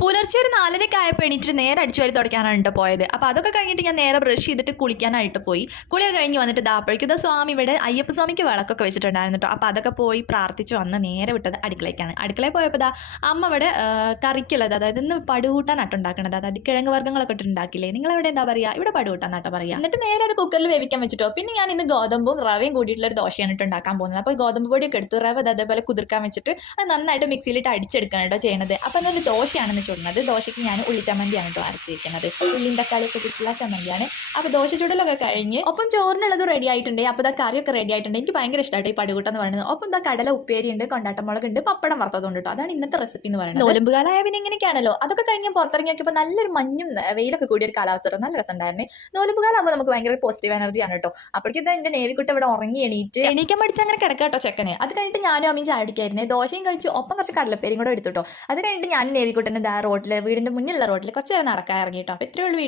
പുലർച്ചെ ഒരു 4:30 ആയപ്പോൾ എണീറ്റിട്ട് നേരെ അടിച്ചു വാരി തുടയ്ക്കാനാണ് കേട്ടോ പോയത്. അപ്പോൾ അതൊക്കെ കഴിഞ്ഞിട്ട് ഞാൻ നേരെ ബ്രഷ് ചെയ്തിട്ട് കുളിക്കാനായിട്ട് പോയി. കുളിയൊക്കെ കഴിഞ്ഞ് വന്നിട്ട് ദാപ്പോഴേക്കും സ്വാമി ഇവിടെ അയ്യപ്പ സ്വാമിക്ക് വിളക്കൊക്കെ വെച്ചിട്ടുണ്ടായിരുന്നു കേട്ടോ. അപ്പോൾ അതൊക്കെ പോയി പ്രാർത്ഥിച്ച് വന്ന് നേരെ വിട്ടത് അടുക്കളയ്ക്കാണ്. അടുക്കളയിൽ പോയപ്പോൾ അമ്മ ഇവിടെ കറിക്കുള്ളത്, അതായത് ഇന്ന് പടുകൂട്ടാനാട്ടോ ഉണ്ടാക്കണത്. അതായത് കിഴങ്ങ് വർഗ്ഗങ്ങളൊക്കെ ഇട്ട് ഉണ്ടാക്കില്ലേ, നിങ്ങളവിടെ എന്താ പറയുക, ഇവിടെ പടുകൂട്ടാനാട്ടോ പറയുക. എന്നിട്ട് നേരെ അത് കുക്കറിൽ വേവിക്കാൻ വെച്ചിട്ടോ. പിന്നെ ഞാൻ ഇന്ന് ഗോതമ്പും റവയും കൂടിയിട്ടുള്ള ഒരു ദോശയാണ് ഇട്ട് ഉണ്ടാക്കാൻ പോകുന്നത്. അപ്പോൾ ഗോതമ്പ് പൊടിയൊക്കെ എടുത്ത് റവ അതേപോലെ കുതിർക്കാൻ വെച്ചിട്ട് അത് നന്നായിട്ട് മിക്സിയിലിട്ട് അടിച്ചെടുക്കണം കേട്ടോ ചെയ്യണത്. അപ്പോൾ അതൊരു ദോശയാണെന്ന് ചുടുന്നത്. ദോശയ്ക്ക് ഞാൻ ഉള്ളിച്ചമ്മന്തിയാണ് കേട്ടോ അരച്ചിരിക്കുന്നത്. ഉള്ളിയും തക്കാളിയൊക്കെ കിട്ടുള്ള ചമ്മന്തിയാണ്. അപ്പോൾ ദോശ ചുടലൊക്കെ കഴിഞ്ഞ് ഒപ്പം ചോറിനുള്ളത് റെഡി ആയിട്ടുണ്ട്. അപ്പോൾ കറിയൊക്കെ റെഡി ആയിട്ടുണ്ട്. എനിക്ക് ഭയങ്കര ഇഷ്ടമായിട്ട് ഈ പടുകൂട്ടം എന്ന് പറയുന്നത്. ഒപ്പം കടല ഉപ്പേരി ഉണ്ട്, കൊണ്ടാട്ടമുളക് ഉണ്ട്, പപ്പടം വറുത്തതുകൊണ്ട് കേട്ടോ. അതാണ് ഇന്നത്തെ റെസിപ്പി എന്ന് പറയുന്നത്. നോലമ്പുകാലായ പിന്നെ ഇങ്ങനെയൊക്കെയാണല്ലോ. അതൊക്കെ കഴിഞ്ഞ് പുറത്തിറങ്ങി നോക്കിയപ്പോൾ നല്ലൊരു മഞ്ഞും വെയിലൊക്കെ കൂടിയ ഒരു കാലാവസ്ഥ, നല്ല രസമുണ്ടായിരുന്നു. നോലമ്പുകാലാകുമ്പോൾ നമുക്ക് ഭയങ്കര പോസിറ്റീവ് എനർജിയാണ് കേട്ടോ. അപ്പോഴേക്കും എൻ്റെ നേവിക്കുട്ടി ഇവിടെ ഉറങ്ങി എണീക്കാൻ പഠിച്ച് അങ്ങനെ കിടക്കാം കേട്ടോ ചെക്കന്. അത് കഴിഞ്ഞിട്ട് ഞാനും അമ്മയും ചായ അടിക്കായിരുന്നേ. ദോശയും കഴിച്ചു, ഒപ്പം കുറച്ച് കടലപ്പേരും കൂടെ എടുത്തു കേട്ടോ. അത് കഴിഞ്ഞിട്ട് ഞാൻ നേവിക്കുട്ടൻ്റെ റോട്ടിൽ, വീടിൻ്റെ മുന്നിലുള്ള റോട്ടിൽ കുറച്ച് നേരം നടക്കാൻ ഇറങ്ങി കേട്ടോ. അപ്പോൾ ഇത്രയേ ഉള്ളൂ.